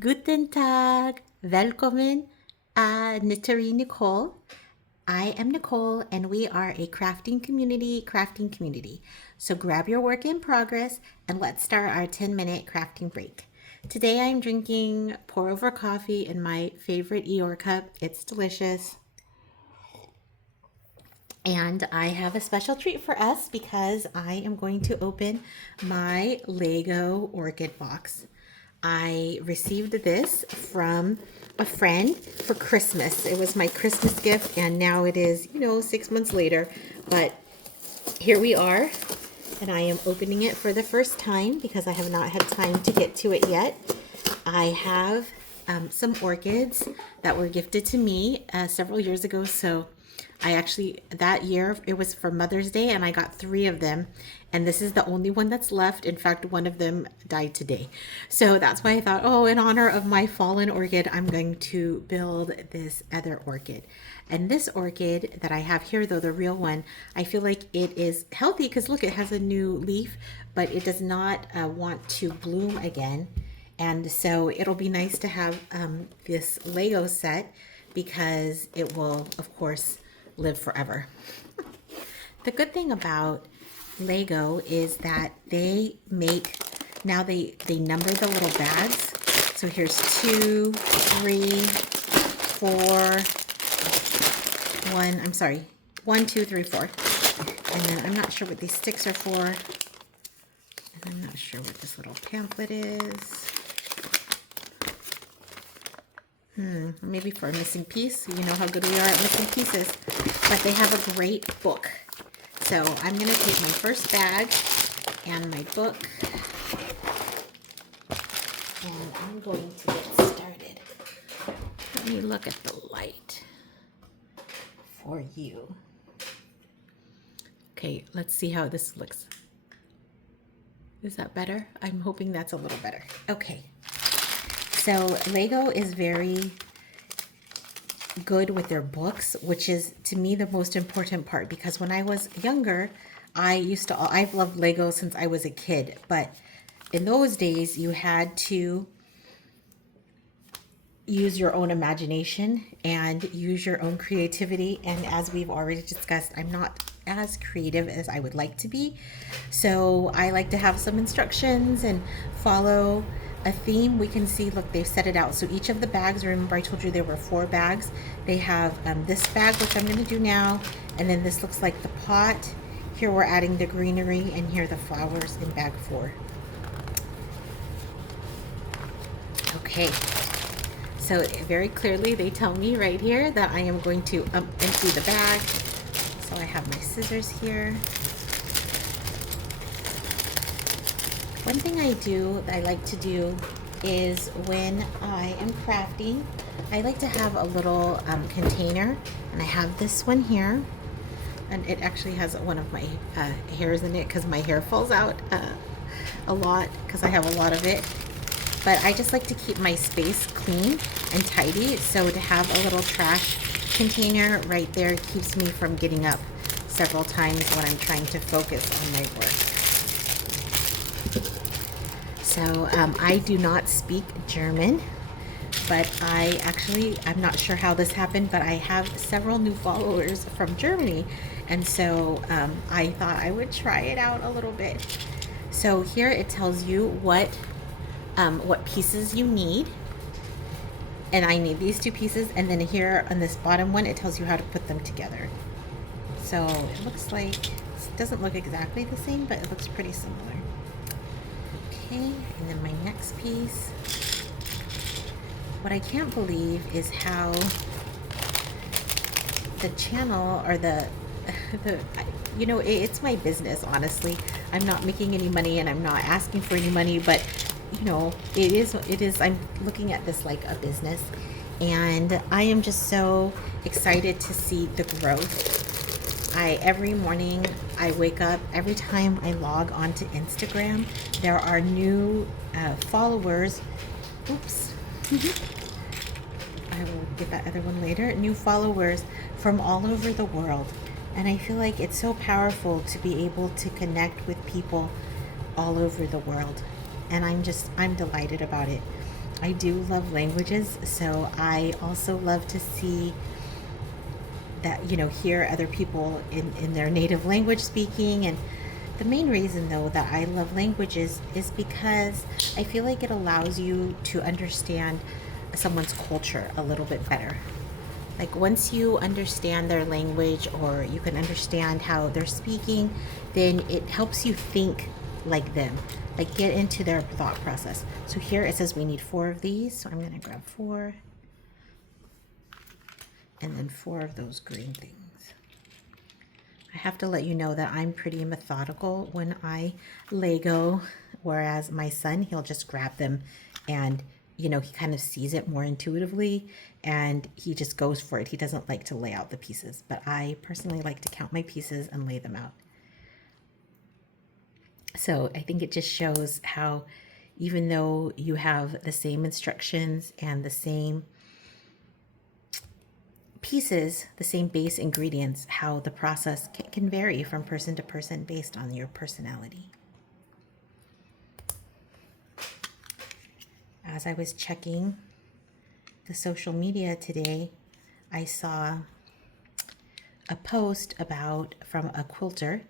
Guten Tag, Willkommen, Nitari Nicole. I am Nicole, and we are a crafting community. So grab your work in progress and let's start our 10-minute crafting break. Today I'm drinking pour over coffee in my favorite Eeyore cup. It's delicious. And I have a special treat for us because I am going to open my Lego Orchid box. I received this from a friend for Christmas. It was my Christmas gift, and now it is, 6 months later. But here we are, and I am opening it for the first time because I have not had time to get to it yet. I have some orchids that were gifted to me several years ago, so I actually, that year, it was for Mother's Day, and I got 3 of them. And this is the only one that's left. In fact, one of them died today. So that's why I thought, oh, in honor of my fallen orchid, I'm going to build this other orchid. And this orchid that I have here, though, the real one, I feel like it is healthy because look, it has a new leaf, but it does not want to bloom again. And so it'll be nice to have this Lego set because it will, of course, live forever. The good thing about Lego is that they number the little bags. So here's 2, 3, 4, 1, 2, 3, 4. And then I'm not sure what these sticks are for. And I'm not sure what this little pamphlet is. Maybe for a missing piece. You know how good we are at missing pieces. But they have a great book. So I'm going to take my first bag and my book. And I'm going to get started. Let me look at the light for you. Okay, let's see how this looks. Is that better? I'm hoping that's a little better. Okay. So Lego is very good with their books, which is to me the most important part, because when I was younger, I've loved Lego since I was a kid, but in those days you had to use your own imagination and use your own creativity. And as we've already discussed, I'm not as creative as I would like to be. So I like to have some instructions and follow a theme. We can see, look, they've set it out. So each of the bags, remember I told you there were 4 bags. They have this bag, which I'm going to do now. And then this looks like the pot. Here we're adding the greenery, and here the flowers in bag 4. Okay. So very clearly they tell me right here that I am going to empty the bag. So I have my scissors here. One thing I like to do is when I am crafting, I like to have a little container, and I have this one here, and it actually has one of my hairs in it because my hair falls out a lot because I have a lot of it. But I just like to keep my space clean and tidy, so to have a little trash container right there keeps me from getting up several times when I'm trying to focus on my work. So I do not speak German, but I'm not sure how this happened, but I have several new followers from Germany, and so I thought I would try it out a little bit. So here it tells you what pieces you need, and I need these 2 pieces, and then here on this bottom one it tells you how to put them together. So it looks like, it doesn't look exactly the same, but it looks pretty similar. Okay, and then my next piece. What I can't believe is how the channel, or it's my business, honestly. I'm not making any money and I'm not asking for any money, but it is, I'm looking at this like a business, and I am just so excited to see the growth. Every morning I wake up, every time I log onto Instagram, there are new followers. Oops. I will get that other one later. New followers from all over the world. And I feel like it's so powerful to be able to connect with people all over the world. And I'm delighted about it. I do love languages, so I also love to see that, hear other people in their native language speaking. And the main reason, though, that I love languages is because I feel like it allows you to understand someone's culture a little bit better. Like once you understand their language or you can understand how they're speaking, then it helps you think like them, like get into their thought process. So here it says we need 4 of these. So I'm going to grab 4 and then 4 of those green things. I have to let you know that I'm pretty methodical when I Lego, whereas my son, he'll just grab them and he kind of sees it more intuitively and he just goes for it. He doesn't like to lay out the pieces, but I personally like to count my pieces and lay them out. So I think it just shows how even though you have the same instructions and the same pieces, the same base ingredients, how the process can vary from person to person based on your personality. As I was checking the social media today, I saw a post from a quilter,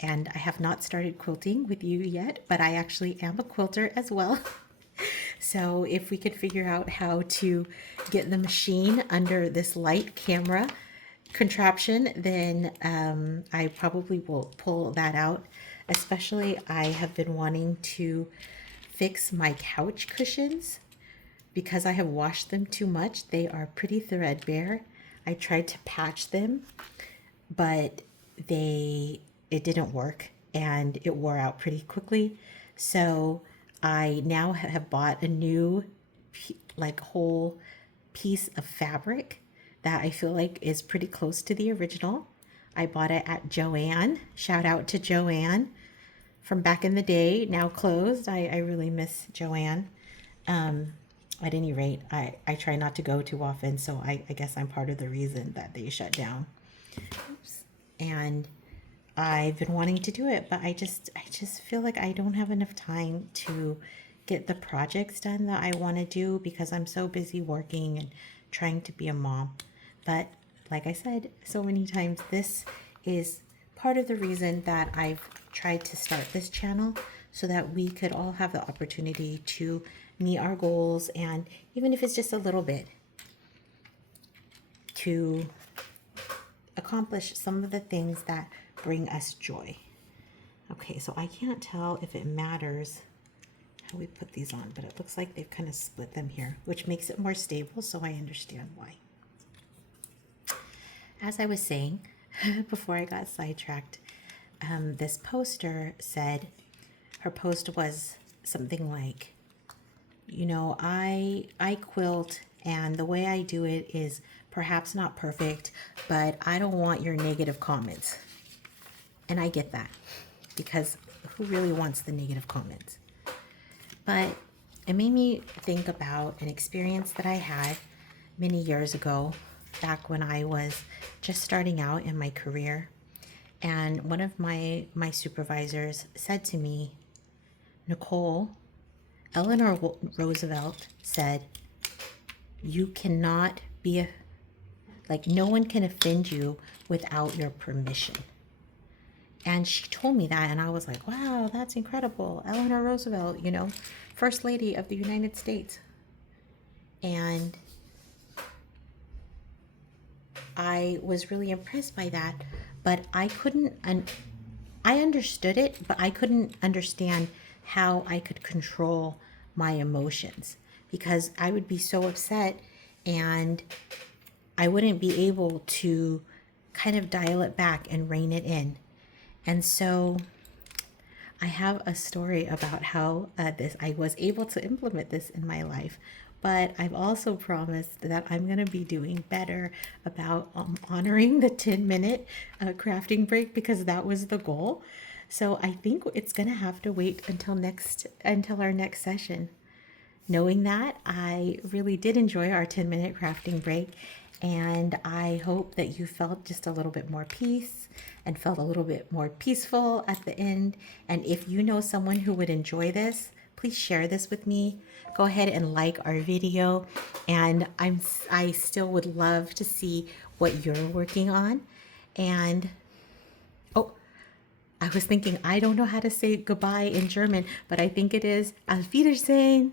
and I have not started quilting with you yet, but I actually am a quilter as well. So if we could figure out how to get the machine under this light camera contraption, then I probably will pull that out. Especially I have been wanting to fix my couch cushions because I have washed them too much. They are pretty threadbare. I tried to patch them, but it didn't work and it wore out pretty quickly. So I now have bought a new whole piece of fabric that I feel like is pretty close to the original. I bought it at Joann. Shout out to Joann from back in the day, now closed. I really miss Joann. At any rate, I try not to go too often, so I guess I'm part of the reason that they shut down. Oops. And I've been wanting to do it, but I just feel like I don't have enough time to get the projects done that I want to do because I'm so busy working and trying to be a mom. But like I said so many times, this is part of the reason that I've tried to start this channel so that we could all have the opportunity to meet our goals, and even if it's just a little bit, to accomplish some of the things that bring us joy. Okay, so I can't tell if it matters how we put these on, but it looks like they've kind of split them here, which makes it more stable, so I understand why. As I was saying, before I got sidetracked, this poster said, her post was something like, I quilt, and the way I do it is perhaps not perfect, but I don't want your negative comments. And I get that, because who really wants the negative comments? But it made me think about an experience that I had many years ago, back when I was just starting out in my career. And one of my supervisors said to me, Nicole, Eleanor Roosevelt said, you cannot be no one can offend you without your permission. And she told me that, and I was like, wow, that's incredible. Eleanor Roosevelt, First Lady of the United States. And I was really impressed by that, but I understood it, but I couldn't understand how I could control my emotions, because I would be so upset and I wouldn't be able to kind of dial it back and rein it in. And so I have a story about how I was able to implement this in my life, but I've also promised that I'm going to be doing better about honoring the 10-minute crafting break, because that was the goal. So I think it's going to have to wait until our next session. Knowing that, I really did enjoy our 10-minute crafting break, and I hope that you felt just a little bit more peace and felt a little bit more peaceful at the end. And if you know someone who would enjoy this, please share this with me. go ahead and like our video. And I still would love to see what you're working on. And oh, I was thinking I don't know how to say goodbye in German, but I think it is Auf Wiedersehen.